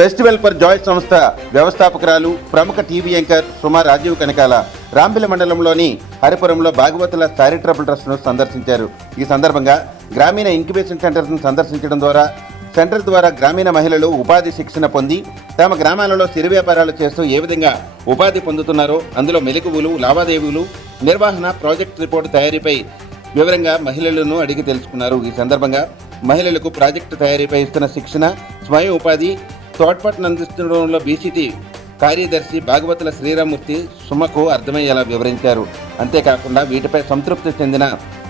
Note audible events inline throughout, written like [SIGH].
festival for Joy సంస్థ వ్యవస్థాపకురాలు ప్రముఖ టీవీ యాంకర్ సుమా రాజీవ్ కనకాల రాంబిల మండలంలోని హరిపురంలో భాగవతుల చారిటబుల్ ట్రస్ట్ను సందర్శించారు ఈ సందర్భంగా గ్రామీణ ఇంక్యుబేషన్ సెంటర్ను సందర్శించడం ద్వారా సెంటర్ ద్వారా గ్రామీణ మహిళలు ఉపాధి శిక్షణ పొంది తమ గ్రామాలలో సిరు వ్యాపారాలు చేస్తూ ఏ విధంగా ఉపాధి పొందుతున్నారో అందులో మెలకువలు లావాదేవీలు నిర్వహణ ప్రాజెక్ట్ రిపోర్టు తయారీపై వివరంగా మహిళలను అడిగి తెలుసుకున్నారు ఈ సందర్భంగా మహిళలకు ప్రాజెక్టు తయారీపై ఇస్తున్న శిక్షణ స్వయం ఉపాధి తోడ్పాటును అందిస్తుండడంలో బీసీటీ కార్యదర్శి భాగవతుల శ్రీరామూర్తి సుమకు అర్థమయ్యేలా వివరించారు అంతేకాకుండా వీటిపై సంతృప్తి చెందిన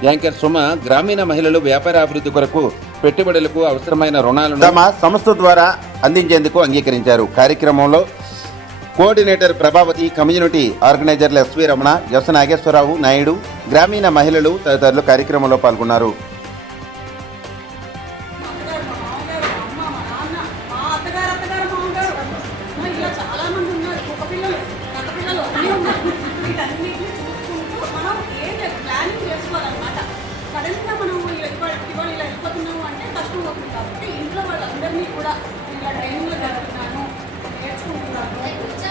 యాంకర్ సుమ గ్రామీణ మహిళలు వ్యాపార అభివృద్ధి కొరకు పెట్టుబడులకు అవసరమైన రుణాలను తమ సంస్థ ద్వారా అందించేందుకు అంగీకరించారు కార్యక్రమంలో కోఆర్డినేటర్ ప్రభావతి కమ్యూనిటీ ఆర్గనైజర్లు ఎస్వి రమణ ఎస్ నాగేశ్వరరావు నాయుడు గ్రామీణ మహిళలు తదితరులు కార్యక్రమంలో పాల్గొన్నారు ఇలా చాలా మంది ఉన్నారు ఒక పిల్లలు కథ పిల్లలు అన్నీ ఉన్నారు వీటన్నిటిని చూసుకుంటూ మనం ఏం ప్లానింగ్ చేసుకోవాలన్నమాట సడన్గా మనం ఇలా ఇవాళ ఇలా వెళ్ళిపోతున్నాము అంటే కష్టం అవుతుంది కాబట్టి ఇంట్లో వాళ్ళందరినీ కూడా ఇలా ట్రైనింగ్లో జరుగుతున్నాను నేర్చుకుంటున్నాను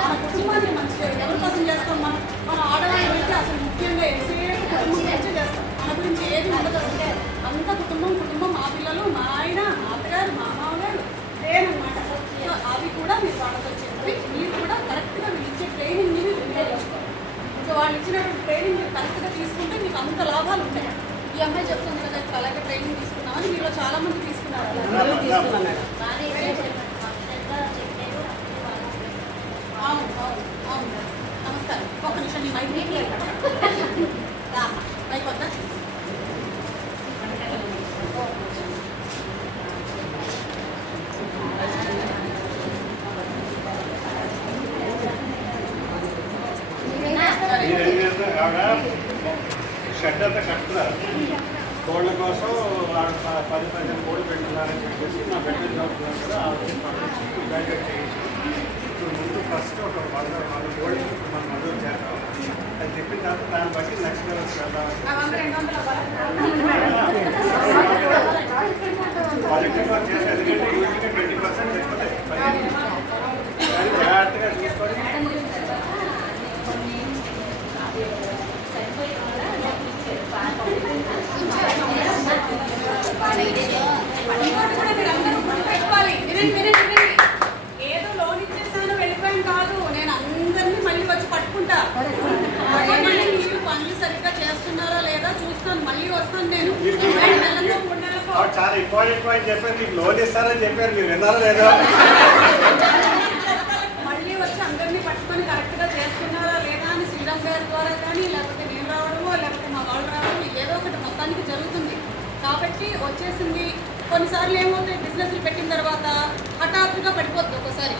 మన కుటుంబాన్ని మంచిగా ఎవరి కోసం చేస్తాం మనం మన ఆడవాళ్ళ గురించి అసలు ముఖ్యంగా ఎంతసేపు కుటుంబం గురించి చేస్తాం మన గురించి ఏది ఉండదు అంటే అంత కుటుంబం కుటుంబం మా పిల్లలు మా ఆయన మా అత్తగారు మా మామగారు లేనమాట అవి కూడా మీరు వాడవచ్చు వాళ్ళు ఇచ్చినటువంటి ట్రైనింగ్ మీరు కరెక్ట్గా తీసుకుంటే మీకు అంత లాభాలు ఉంటాయి ఈ అమ్మాయి చెప్తుంది కదా అలాగే ట్రైనింగ్ తీసుకున్నామని మీలో చాలా మంది తీసుకున్నారు అవును అవును అవును నమస్కారం ఒక నిమిషం మీ మైక్ ఏదైనా పెట్టాలని చెప్పేసి నా గైడెడ్ డాక్టర్ కదా ఆ వచ్చి గైడెడ్ చేయించి ముందు ఫస్ట్ ఒక వంద వంద కోడి మనం మొదలు చేద్దాం అది చెప్పిన తర్వాత దాన్ని బట్టి నెక్స్ట్ లెవెల్స్ వెళ్దాం క్వాలిటీ చేసి ఎందుకంటే పనులు సరిగ్గా చేస్తున్నారా లేదా చూస్తాను మళ్ళీ వస్తాను నేను చాలా మళ్ళీ వచ్చి అందరినీ పట్టుకొని కరెక్ట్ చేస్తున్నారా లేదా అని శ్రీరామ్ గారి ద్వారా కానీ లేకపోతే నేను రావడమో లేకపోతే మా వాళ్ళు రావడమో ఏదో ఒకటి మొత్తానికి జరుగుతుంది కాబట్టి వచ్చేసింది కొన్నిసార్లు ఏమవుతాయి బిజినెస్లు పెట్టిన తర్వాత హఠాత్తుగా పడిపోద్ది ఒకసారి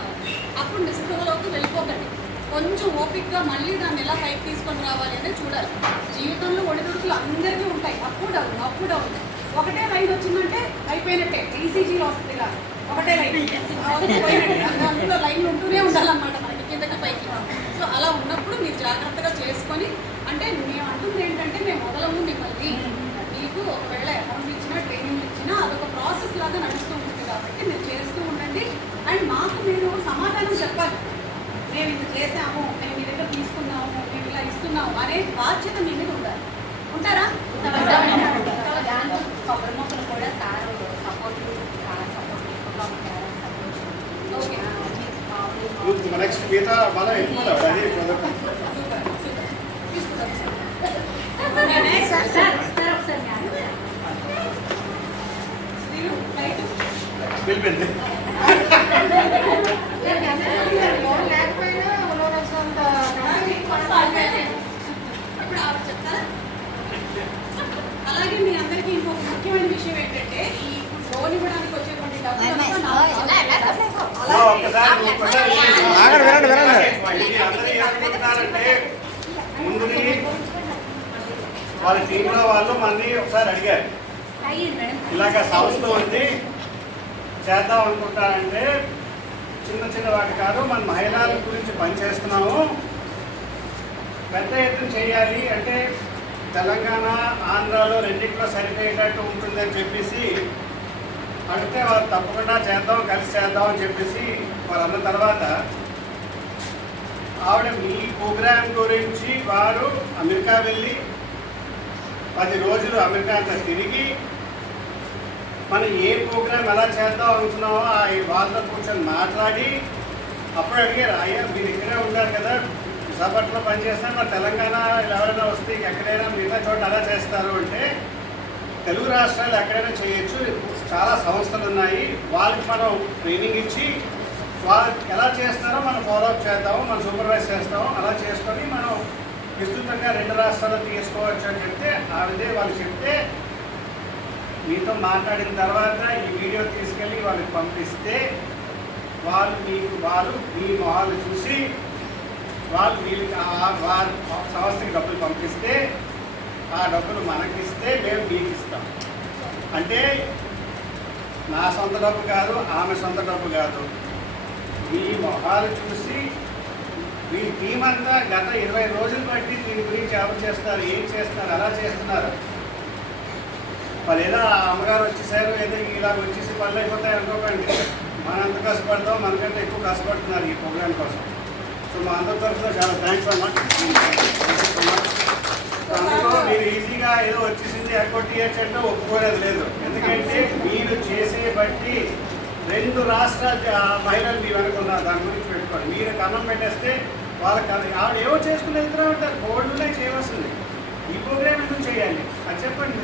అప్పుడు నిస్పృహలోకి వెళ్ళిపోకండి కొంచెం ఓపిక్గా మళ్ళీ దాన్ని ఎలా పైకి తీసుకొని రావాలి అనేది చూడాలి జీవితంలో ఒడిదుడుకులు అందరికీ ఉంటాయి అప్ డౌన్ అప్ డౌన్ ఒకటే రైడ్ వచ్చిందంటే అయిపోయినట్టే ఈసీజీలో e వస్తుంది కాదు ఒకటే రైడ్ [LAUGHS] అందులో లైన్ ఉంటూనే ఉండాలన్నమాట మనకి కిందకి పైకి సో అలా ఉన్నప్పుడు మీరు జాగ్రత్తగా చేసుకొని అంటే మేము అంటుంది ఏంటంటే మేము మొదలము మిమ్మల్ని మీకు ఒకవేళ అమౌంట్ ఇచ్చినా ట్రైనింగ్ ఇచ్చినా అదొక ప్రాసెస్ లాగా నడుస్తూ ఉంటుంది కాబట్టి మీరు చేస్తూ ఉండండి అండ్ మాకు మీరు సమాధానం చెప్పాలి మేము ఇది చేసాము మేము మీ దగ్గర తీసుకున్నాము మేము ఇలా ఇస్తున్నాము అనే బాధ్యత మీ మీద ఉండాలి ఉంటారా దాంట్లో కొబ్బరి మొక్కలు కూడా సార్ సపోర్ట్ సపోర్ట్ ఎక్కువగా ఉంటారు ఓకే అలాగే మీ అందరికీ ఇంకొక ముఖ్యమైన విషయం ఏంటంటే ఈ లోన్ ఇవ్వడానికి వచ్చేటువంటి వాళ్ళ టీంలో వాళ్ళు మళ్ళీ ఒకసారి అడిగారు ఇలాగ సంస్థ ఉంది చేద్దాం అనుకుంటానంటే చిన్న చిన్న వాటి కాదు మన మహిళల గురించి పనిచేస్తున్నాము పెద్ద ఎత్తున చేయాలి అంటే తెలంగాణ ఆంధ్రాలో రెండింటిలో సరిపోయేటట్టు ఉంటుందని చెప్పేసి అడిగితే వారు తప్పకుండా చేద్దాం కలిసి చేద్దాం అని చెప్పేసి వారు అన్న తర్వాత ఆవిడ మీ ప్రోగ్రాం గురించి వారు అమెరికా వెళ్ళి పది రోజులు అమెరికా అంతా తిరిగి మనం ఏ ప్రోగ్రాం ఎలా చేద్దాం అనుకున్నామో ఆ వాళ్ళతో కూర్చొని మాట్లాడి అప్పుడు అడిగారు అయ్యా మీరు ఇక్కడే ఉన్నారు కదా రాబట్లో పనిచేస్తే మన తెలంగాణ ఎవరైనా వస్తే ఎక్కడైనా మిగతా చోట అలా చేస్తారు అంటే తెలుగు రాష్ట్రాలు ఎక్కడైనా చేయొచ్చు చాలా సంస్థలు ఉన్నాయి వాళ్ళకి మనం ట్రైనింగ్ ఇచ్చి వాళ్ళు ఎలా చేస్తారో మనం ఫాలోఅప్ చేద్దాము మనం సూపర్వైజ్ చేస్తాము అలా చేసుకొని మనం విస్తృతంగా రెండు రాష్ట్రాలు తీసుకోవచ్చు అని చెప్తే ఆ విధే వాళ్ళు చెప్తే మీతో మాట్లాడిన తర్వాత ఈ వీడియో తీసుకెళ్ళి వాళ్ళకి పంపిస్తే వాళ్ళు మీకు వాళ్ళు మీ మొహాలు చూసి వాళ్ళు వీళ్ళకి వారు సంస్థకి డబ్బులు పంపిస్తే ఆ డబ్బులు మనకిస్తే మేము మీకు ఇస్తాం అంటే నా సొంత డబ్బు కాదు ఆమె సొంత డబ్బు కాదు ఈ మొహాలు చూసి మీ టీం అంతా గత ఇరవై రోజులు బట్టి దీని గురించి ఎవరు చేస్తారు ఏం చేస్తున్నారు అలా చేస్తున్నారు వాళ్ళు ఏదో అమ్మగారు వచ్చేసారు ఏదో ఇలా వచ్చేసి పనులు అయిపోతాయి అనుకోకండి మనంత కష్టపడతాం మనకంటే ఎక్కువ కష్టపడుతున్నారు ఈ ప్రోగ్రాం కోసం సో మా అందరి తరఫున చాలా థ్యాంక్స్ అన్నమాట అందులో మీరు ఈజీగా ఏదో వచ్చేసింది ఎయిర్పోర్ట్ ఇవ్వచ్చు ఒప్పుకోలేదు లేదు ఎందుకంటే మీరు చేసే బట్టి రెండు రాష్ట్రాల మహిళలు మీ వెనుకున్నారు దాని గురించి పెట్టుకోండి మీరు కన్నం పెట్టేస్తే వాళ్ళకి ఆవిడ ఏవో చేసుకునే ఇద్దరు ఉంటారు కోవిడ్లోనే చేయవలసింది ఈ ప్రోగ్రామ్ ఎందుకు చేయాలి అది చెప్పండి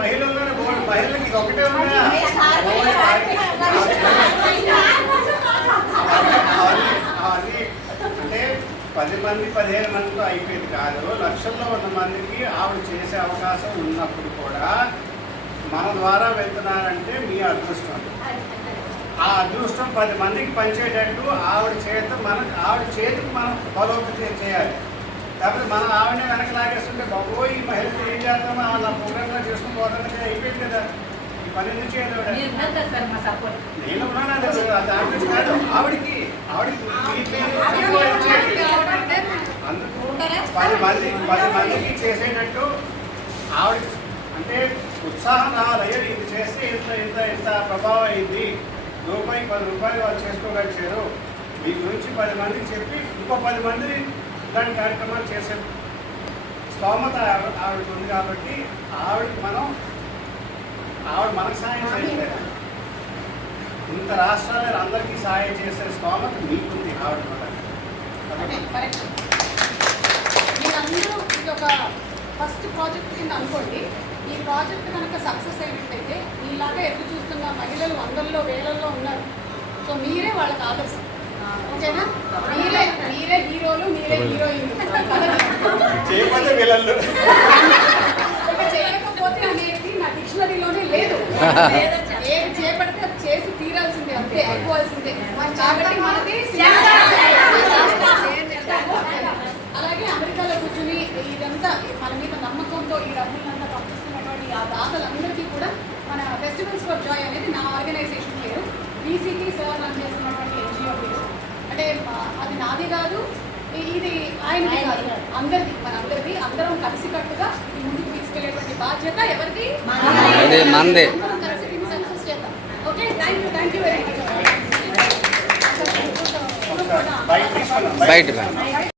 మహిళలు ఉన్నారు అంటే పది మంది పదిహేను మందితో అయిపోయింది కాదు లక్షల్లో ఉన్న మందికి ఆవిడ చేసే అవకాశం ఉన్నప్పుడు కూడా మన ద్వారా వెళ్తున్నారంటే మీ అదృష్టం ఆ అదృష్టం పది మందికి పనిచేయటట్టు ఆవిడ చేత మన ఆవిడ చేతికి మనం బలోపేతం చేయాలి కాబట్టి మన ఆవిడ వెనక లాగేస్తుంటే బాబో ఈ హెల్ప్ ఏం చేస్తామో వాళ్ళ ప్రోగ్రాంలో చేసుకుని పోతానికి అయిపోయింది కదా ఈ పని నుంచి నేను దాని నుంచి కాదు ఆవిడకి ఆవిడకి అందుకు పది మంది పది మందికి చేసేటట్టు ఆవిడ అంటే ఉత్సాహం రావాలి ఇది చేస్తే ఇంత ఇంత ఇంత ప్రభావం అయింది రూపాయి పది రూపాయలు వాళ్ళు చేసుకోగలిగారు మీ గురించి పది మందికి చెప్పి ఇంకో పది మంది ఇలాంటి కార్యక్రమాలు చేసే స్తోమత ఆవిడకి ఉంది కాబట్టి ఆవిడకి మనం ఆవిడ మనకు సహాయం చేయలేదు ఇంత రాష్ట్రాలు అందరికీ సహాయం చేసే స్తోమత మీకుంది ఆవిడ కూడా ఇది ఒక ఫస్ట్ ప్రాజెక్ట్ కింద అనుకోండి ఈ ప్రాజెక్ట్ కనుక సక్సెస్ అయినట్టయితే మీలాగా ఎదురు చూస్తున్న మహిళలు వందల్లో వేలల్లో ఉన్నారు సో మీరే వాళ్ళకి ఆదర్శం ఓకేనా మీరే మీరే హీరోలు మీరే హీరోయిన్ చేయకపోతే అనేది నా డిక్షనరీలోనే లేదు ఏది చేపడితే చేసి తీరాల్సిందే అంతే అయిపోవాల్సిందే కాబట్టి అలాగే అమెరికాలో కూర్చుని ఇదంతా మన మీద నమ్మకంతో ఈ డబ్బులంతా పంపిస్తున్నటువంటి ఆ దాతలందరికీ కూడా మన ఫెస్టివల్స్ ఫర్ జాయ్ అనేది నా ఆర్గనైజేషన్ పేరు బీసీటీ సార్ అని చేస్తున్నటువంటి ఎన్జిఓ పేరు అంటే అది నాది కాదు ఇది ఆయన కాదు అందరిది మన అందరిది అందరం కలిసికట్టుగా ముందుకు తీసుకెళ్లేటువంటి బాధ్యత ఎవరిది ఓకే థ్యాంక్ యూ బయట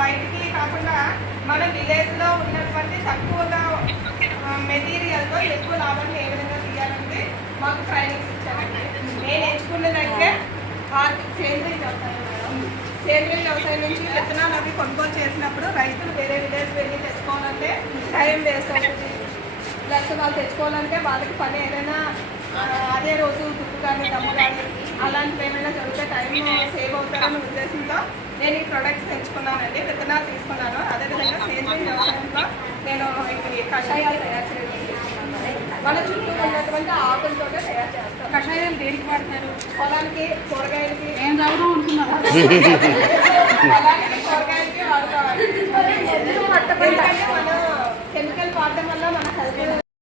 బయటికి కాకుండా మన విలేజ్లో ఉన్నటువంటి తక్కువగా మెటీరియల్తో ఎక్కువ లాభాన్ని ఏ విధంగా తీయాలంటే మాకు ట్రైనింగ్స్ ఇచ్చారండి నేను ఎంచుకున్నదైతే సేంద్రీయ వ్యవసాయం మేడం సేంద్రీయ వ్యవసాయం నుంచి విత్తనాలు అవి కొనుగోలు చేసినప్పుడు రైతులు వేరే విలేజ్ వెళ్ళి తెచ్చుకోవాలంటే టైం వేస్ట్ అవుతుంది ప్లస్ వాళ్ళు తెచ్చుకోవాలంటే వాళ్ళకి పని ఏదైనా అదే రోజు దుక్కు కానీ దమ్ము కానీ అలాంటివి ఏమైనా జరిగితే టైం సేవ్ అవుతారని ఉద్దేశంతో నేను ఈ ప్రొడక్ట్స్ తెచ్చుకున్నానండి విత్తనాలు తీసుకున్నాను అదేవిధంగా సేంద్రీయ వ్యవసాయంలో నేను ఇవి కషాయాలు తయారు చేయడం మన చుట్టూ ఉన్నటువంటి ఆకులతో తయారు చేస్తాం కషాయాలు దేనికి వాడతారు పొలానికి కూరగాయలకి ఏం రావడం ఉంటున్నారు కూరగాయలకి వాడతాం మనం కెమికల్ వాడటం వల్ల మన హెల్త్